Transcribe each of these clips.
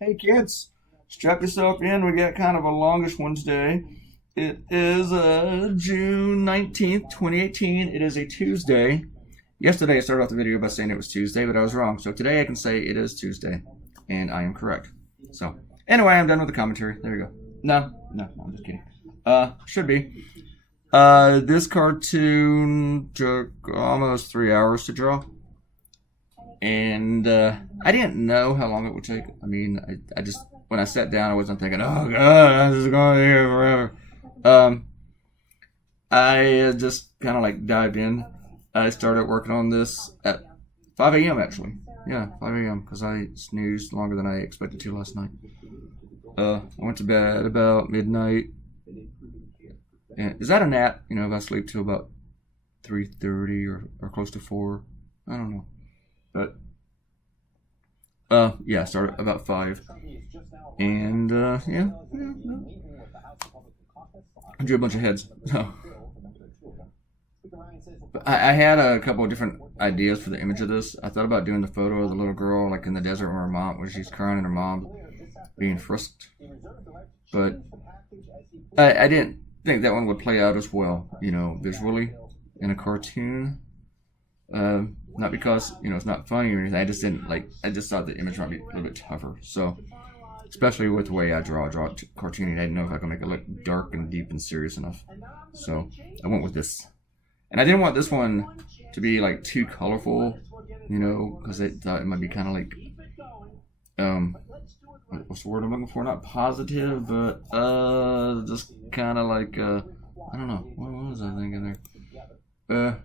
Hey kids, strap yourself in. We got kind of a longish one today. It is June 19th, 2018. It is a Tuesday. Yesterday I started off the video by saying it was Tuesday, but I was wrong. So today I can say it is Tuesday, and I am correct. So anyway, I'm done with the commentary. There you go. No, I'm just kidding. Should be. This cartoon took almost 3 hours to draw. And I didn't know how long it would take. I mean, I just, when I sat down, I wasn't thinking, oh God, this is going to be here forever. I just kind of like dived in. I started working on this at 5 a.m. actually. Yeah, 5 a.m. because I snoozed longer than I expected to last night. I went to bed about midnight. And is that a nap? You know, if I sleep till about 3:30 or close to 4. I don't know. But, yeah, I started about 5. And, yeah. I drew a bunch of heads. So. But I had a couple of different ideas for the image of this. I thought about doing the photo of the little girl, like in the desert with her mom, where she's crying and her mom being frisked. But I didn't think that one would play out as well, you know, visually in a cartoon. Not because, you know, it's not funny or anything. I just didn't like, I just thought the image might be a little bit tougher. So, especially with the way I draw it cartoony, I didn't know if I could make it look dark and deep and serious enough. So, I went with this. And I didn't want this one to be like too colorful, you know, because I thought it might be kind of like, what's the word I'm looking for? Not positive, but, just kind of like, I don't know. What was I thinking there?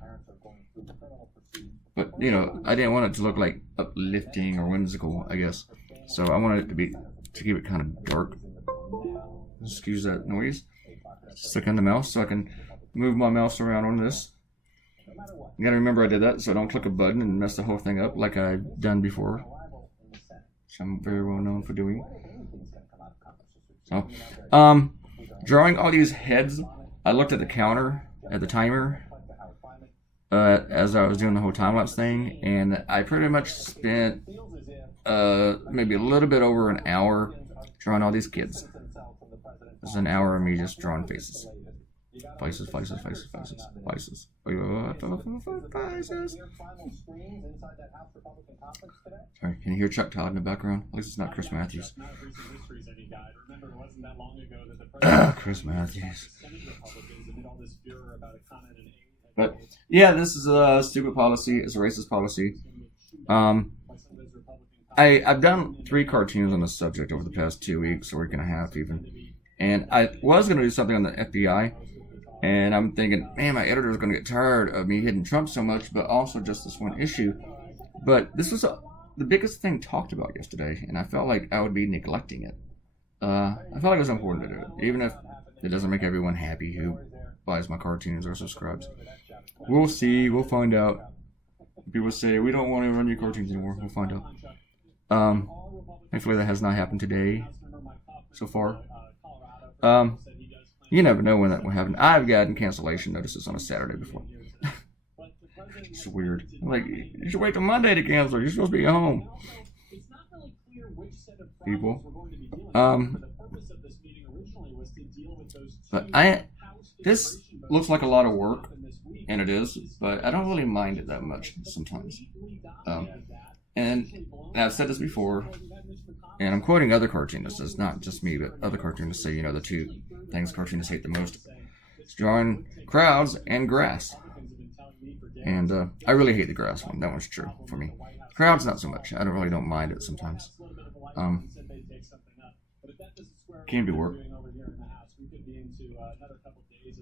But, you know, I didn't want it to look like uplifting or whimsical, I guess. So I wanted it to keep it kind of dark. Excuse that noise. Stick on the mouse so I can move my mouse around on this. You gotta remember I did that so I don't click a button and mess the whole thing up like I've done before. Which I'm very well known for doing. So, drawing all these heads, I looked at the counter, at the timer, as I was doing the whole time-lapse thing, and I pretty much spent maybe a little bit over an hour drawing all these kids. It's an hour of me just drawing faces. Faces. Sorry, can you hear Chuck Todd in the background? At least it's not Chris Matthews. Chris Matthews. But yeah, this is a stupid policy. It's a racist policy. I've done 3 cartoons on this subject over the past 2 weeks, or a week and a half even. And I was going to do something on the FBI. And I'm thinking, man, my editor is going to get tired of me hitting Trump so much, but also just this one issue. But this was the biggest thing talked about yesterday, and I felt like I would be neglecting it. I felt like it was important to do it, even if it doesn't make everyone happy who buys my cartoons or subscribes. We'll see. We'll find out. People say, we don't want to run your cartoons anymore. We'll find out. Thankfully, that has not happened today so far. You never know when that will happen. I've gotten cancellation notices on a Saturday before. It's weird. I'm like, you should wait till Monday to cancel. You're supposed to be at home. People. But this looks like a lot of work, and it is, but I don't really mind it that much sometimes. And I've said this before, and I'm quoting other cartoonists. It's not just me, but other cartoonists say, you know, the 2 things cartoonists hate the most. It's drawing crowds and grass. And I really hate the grass one. That one's true for me. Crowds, not so much. I don't mind it sometimes. Can be work.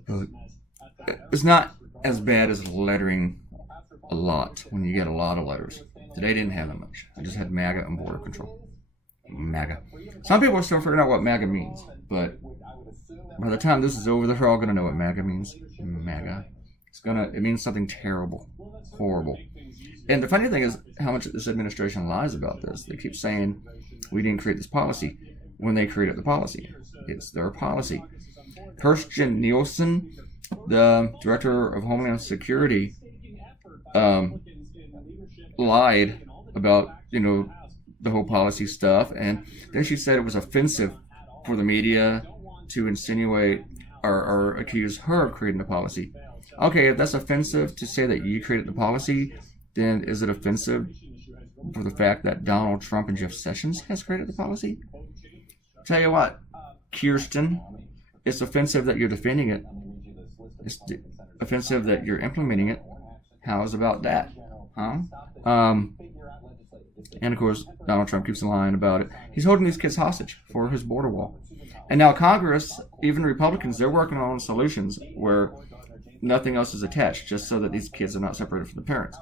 But it's not as bad as lettering a lot when you get a lot of letters. Today didn't have that much. I just had MAGA and border control. MAGA. Some people are still figuring out what MAGA means, but by the time this is over, they're all gonna know what MAGA means. MAGA. It means something terrible, horrible. And the funny thing is how much this administration lies about this. They keep saying we didn't create this policy when they created the policy. It's their policy. Kirstjen Nielsen, the director of Homeland Security, lied about, you know, the whole policy stuff, and then she said it was offensive for the media to insinuate or accuse her of creating the policy. Okay, if that's offensive to say that you created the policy, then is it offensive for the fact that Donald Trump and Jeff Sessions has created the policy? Tell you what, Kirsten, it's offensive that you're defending it. It's offensive that you're implementing it. How's about that? Huh? And of course, Donald Trump keeps lying about it. He's holding these kids hostage for his border wall. And now Congress, even Republicans, they're working on solutions where nothing else is attached, just so that these kids are not separated from the parents.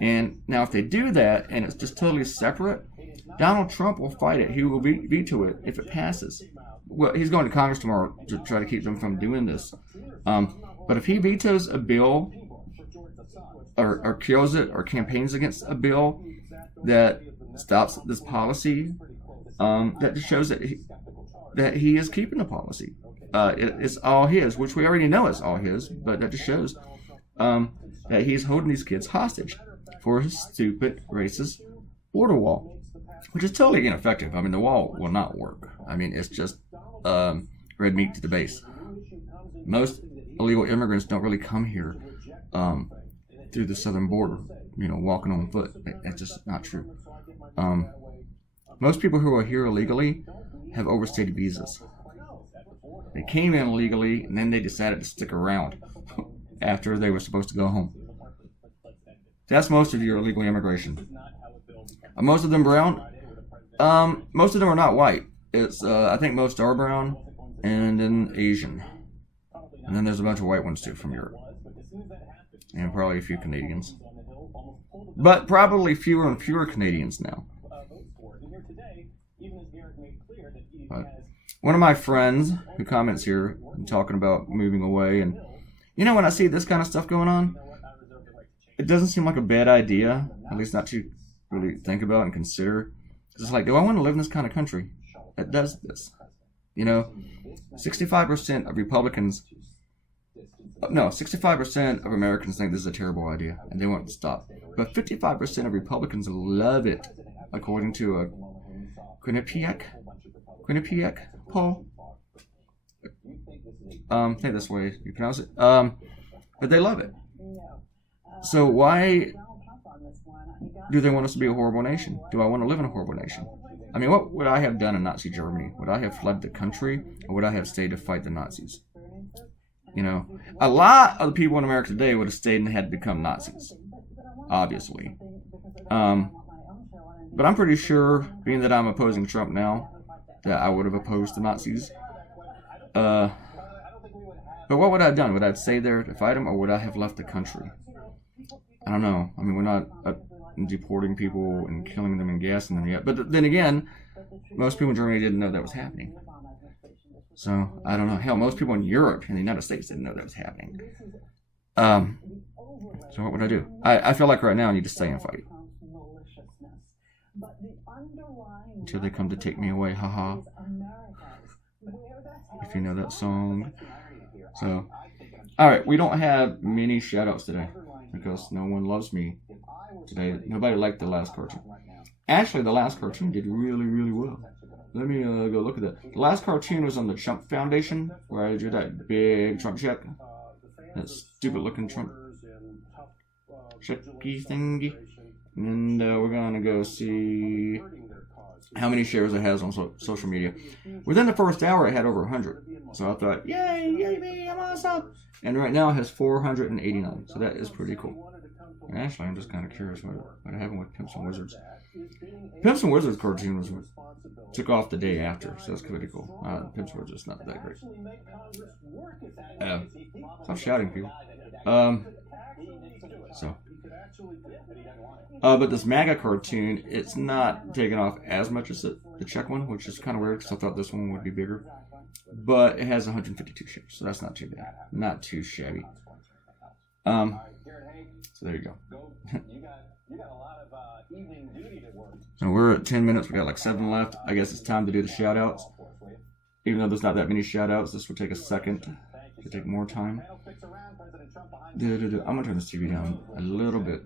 And now if they do that, and it's just totally separate, Donald Trump will fight it. He will veto it if it passes. Well, he's going to Congress tomorrow to try to keep them from doing this. But if he vetoes a bill or kills it or campaigns against a bill that stops this policy, that just shows that he is keeping the policy. It's all his, which we already know is all his, but that just shows that he's holding these kids hostage for his stupid, racist border wall, which is totally ineffective. I mean, the wall will not work. I mean, it's just red meat to the base. Most illegal immigrants don't really come here through the southern border, walking on foot. That's just not true. Most people who are here illegally have overstayed visas. They came in illegally, and then they decided to stick around after they were supposed to go home. That's most of your illegal immigration. Are most of them brown? Most of them are not white. It's I think most are brown, and then Asian. And then there's a bunch of white ones too from Europe. And probably a few Canadians. But probably fewer and fewer Canadians now. But one of my friends who comments here and talking about moving away, and when I see this kind of stuff going on, it doesn't seem like a bad idea, at least not to really think about and consider. It's like, do I want to live in this kind of country that does this? 65% of Republicans, no, 65% of Americans think this is a terrible idea and they want it to stop. But 55% of Republicans love it, according to a Quinnipiac poll. I think that's the way you pronounce it. But they love it. So why do they want us to be a horrible nation? Do I want to live in a horrible nation? I mean, what would I have done in Nazi Germany? Would I have fled the country, or would I have stayed to fight the Nazis? A lot of the people in America today would have stayed and had become Nazis, obviously. But I'm pretty sure, being that I'm opposing Trump now, that I would have opposed the Nazis. But what would I have done? Would I have stayed there to fight them, or would I have left the country? I don't know. I mean, we're not deporting people and killing them and gassing them yet. But then again, most people in Germany didn't know that was happening. So, I don't know. Hell, most people in Europe and the United States didn't know that was happening. So what would I do? I feel like right now I need to stay and fight. Until they come to take me away, haha. If you know that song. So, alright, we don't have many shoutouts today, because no one loves me today. Nobody liked the last cartoon. Actually, the last cartoon did really, really well. Let me go look at that. The last cartoon was on the Trump Foundation, where I drew that big Trump check. That stupid looking Trump checky thingy. And we're going to go see how many shares it has on social media. Within the first hour, it had over 100. So I thought, yay me, I'm awesome. And right now it has 489. So that is pretty cool. And actually, I'm just kind of curious what happened with Pimps and Wizards. Pimps and Wizards cartoon took off the day after, so that's pretty cool. Pimps and Wizards not that great. Stop shouting, people. But this MAGA cartoon, it's not taking off as much as the Czech one, which is kind of weird because I thought this one would be bigger. But it has 152 shares, so that's not too bad. Not too shabby. So there you go. So we're at 10 minutes. We got like 7 left. I guess it's time to do the shout-outs. Even though there's not that many shout-outs, this will take a second to take more time. I'm going to turn this TV down a little bit.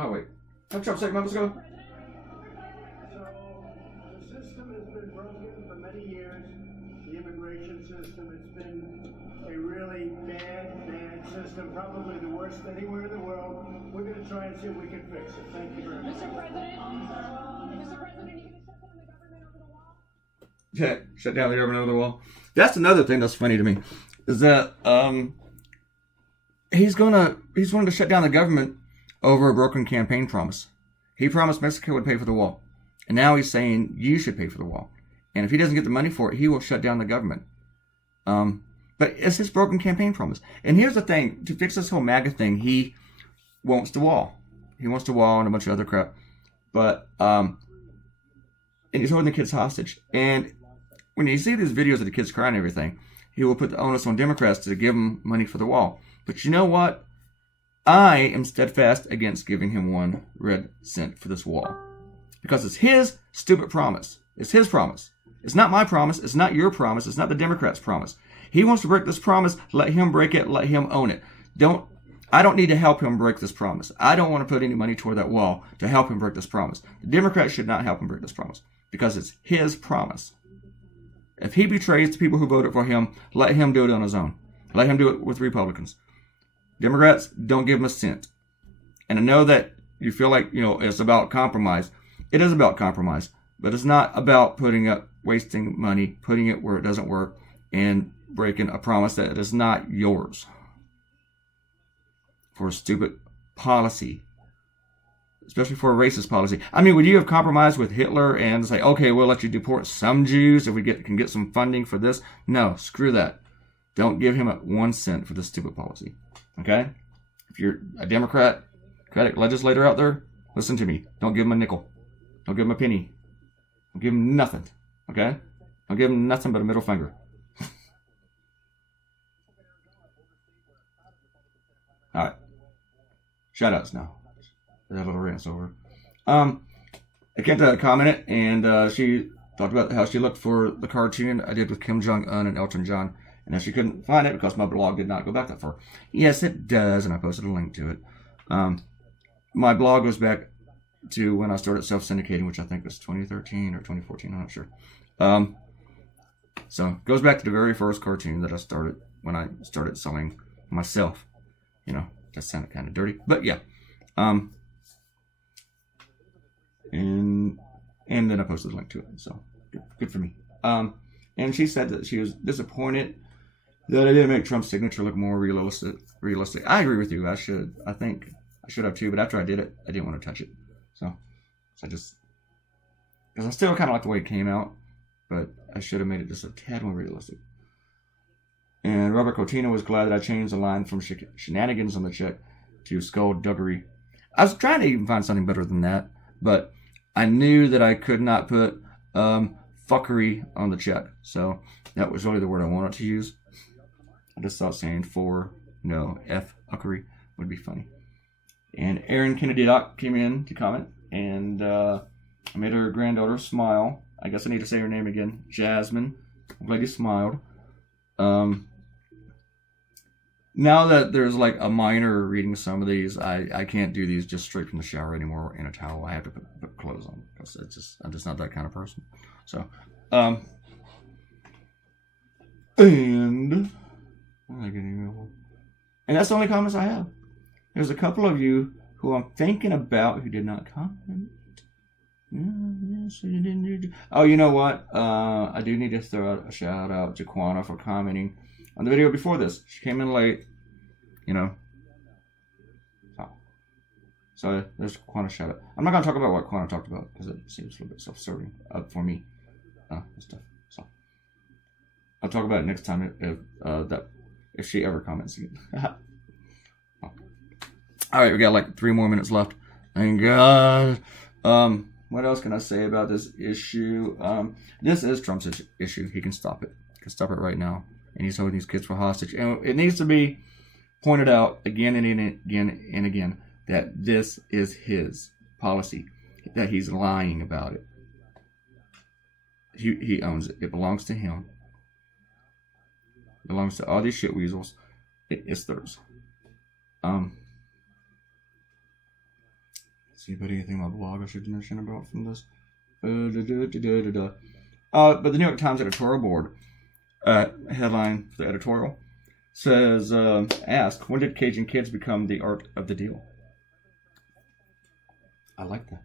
Oh, wait. How Trump say moments ago? So, the system has been broken for many years. The immigration system, it's been a really bad system, probably the worst anywhere in the world. We're going to try and see if we can fix it. Thank you very much. Mr. President, you going to shut down the government over the wall? Yeah, shut down the government over the wall. That's another thing that's funny to me, is that he's wanting to shut down the government over a broken campaign promise. He promised Mexico would pay for the wall, and now he's saying you should pay for the wall. And if he doesn't get the money for it, he will shut down the government. But it's his broken campaign promise. And here's the thing: to fix this whole MAGA thing, he wants the wall. He wants the wall and a bunch of other crap. But and he's holding the kids hostage. And when you see these videos of the kids crying and everything, he will put the onus on Democrats to give him money for the wall. But you know what? I am steadfast against giving him 1 red cent for this wall. Because it's his stupid promise. It's his promise. It's not my promise. It's not your promise. It's not the Democrats' promise. He wants to break this promise. Let him break it. Let him own it. I don't need to help him break this promise. I don't want to put any money toward that wall to help him break this promise. The Democrats should not help him break this promise. Because it's his promise. If he betrays the people who voted for him, let him do it on his own. Let him do it with Republicans. Democrats, don't give him a cent. And I know that you feel like, it's about compromise. It is about compromise. But it's not about wasting money, putting it where it doesn't work, and breaking a promise that is not yours. For a stupid policy. Especially for a racist policy. I mean, would you have compromised with Hitler and say, okay, we'll let you deport some Jews if we can get some funding for this? No, screw that. Don't give him 1 cent for this stupid policy. Okay? If you're a Democratic legislator out there, listen to me. Don't give him a nickel. Don't give him a penny. Don't give him nothing. Okay? Don't give him nothing but a middle finger. Alright. Shout outs now. That little rant's over. Akenta commented, and she talked about how she looked for the cartoon I did with Kim Jong-un and Elton John, and that she couldn't find it because my blog did not go back that far. Yes, it does, and I posted a link to it. My blog goes back to when I started self-syndicating, which I think was 2013 or 2014, I'm not sure. So, it goes back to the very first cartoon that I started when I started selling myself. That sounded kind of dirty, but yeah. And then I posted a link to it, so good for me. And she said that she was disappointed that I didn't make Trump's signature look more realistic. I agree with you. I think I should have too, but after I did it, I didn't want to touch it. So because I still kind of like the way it came out, but I should have made it just a tad more realistic. And Robert Coutinho was glad that I changed the line from shenanigans on the check to skullduggery. I was trying to even find something better than that, but I knew that I could not put fuckery on the check. So that was really the word I wanted to use. I just thought saying fuckery would be funny. And Erin Kennedy Doc came in to comment, and I made her granddaughter smile. I guess I need to say her name again. Jasmine. I'm glad you smiled. Now that there's like a minor reading some of these, I can't do these just straight from the shower anymore in a towel. I have to put clothes on because I'm just not that kind of person. So, and that's the only comments I have. There's a couple of you who I'm thinking about who did not comment. Oh, you know what? I do need to throw out a shout out to Quana for commenting on the video before this. She came in late, So there's Quana shout out. I'm not going to talk about what Quana talked about because it seems a little bit self-serving for me. And stuff. So I'll talk about it next time if she ever comments again. All right, we got like 3 more minutes left. Thank God. What else can I say about this issue? This is Trump's issue. He can stop it. He can stop it right now. And he's holding these kids for hostage. And it needs to be pointed out again and again and again that this is his policy. That he's lying about it. He owns it. It belongs to him. It belongs to all these shit weasels. It's theirs. See about anything on my blog I should mention about from this? But the New York Times editorial board headline, the editorial, says, ask, when did Cajun kids become the art of the deal? I like that.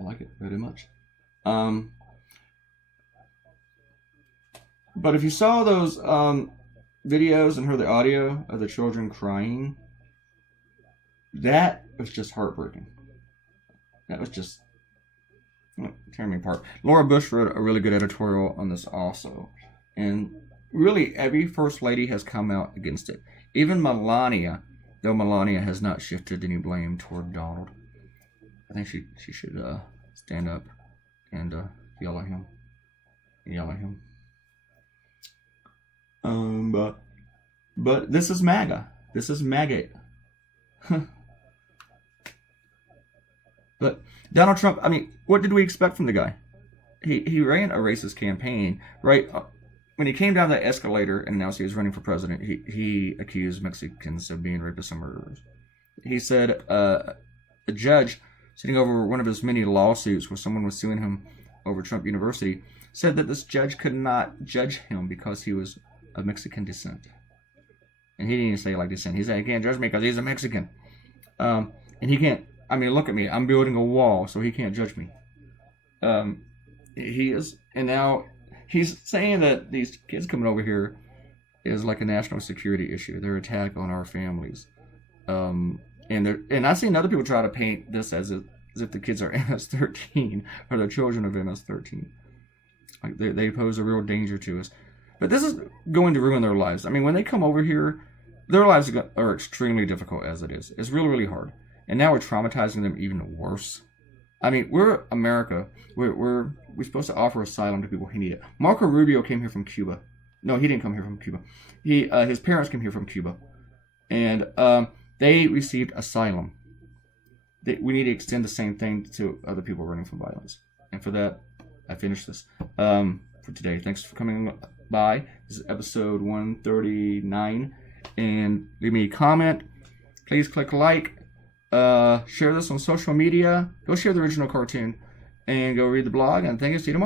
I like it very much. But if you saw those videos and heard the audio of the children crying, that was just heartbreaking. That was just tearing me apart. Laura Bush wrote a really good editorial on this also. And really, every first lady has come out against it. Even Melania, though Melania has not shifted any blame toward Donald. I think she should stand up and yell at him. But this is MAGA. This is MAGA. But Donald Trump, I mean, what did we expect from the guy? He ran a racist campaign, right? When he came down that escalator and announced he was running for president, he accused Mexicans of being rapists and murderers. He said a judge sitting over one of his many lawsuits where someone was suing him over Trump University said that this judge could not judge him because he was of Mexican descent. And he didn't even say like descent. He said, he can't judge me because he's a Mexican. And he can't, I mean, look at me. I'm building a wall, so he can't judge me. He is, and now he's saying that these kids coming over here is like a national security issue. Their attack on our families. And I've seen other people try to paint this as if the kids are MS-13 or the children of MS-13. Like they pose a real danger to us. But this is going to ruin their lives. I mean, when they come over here, their lives are extremely difficult as it is. It's really, really hard. And now we're traumatizing them even worse. I mean, we're America. We're supposed to offer asylum to people who need it. Marco Rubio came here from Cuba. No, he didn't come here from Cuba. His parents came here from Cuba. And they received asylum. We need to extend the same thing to other people running from violence. And for that, I finished this for today. Thanks for coming by. This is episode 139. And leave me a comment. Please click like. Share this on social media. Go share the original cartoon. And go read the blog. And thank you. See you tomorrow.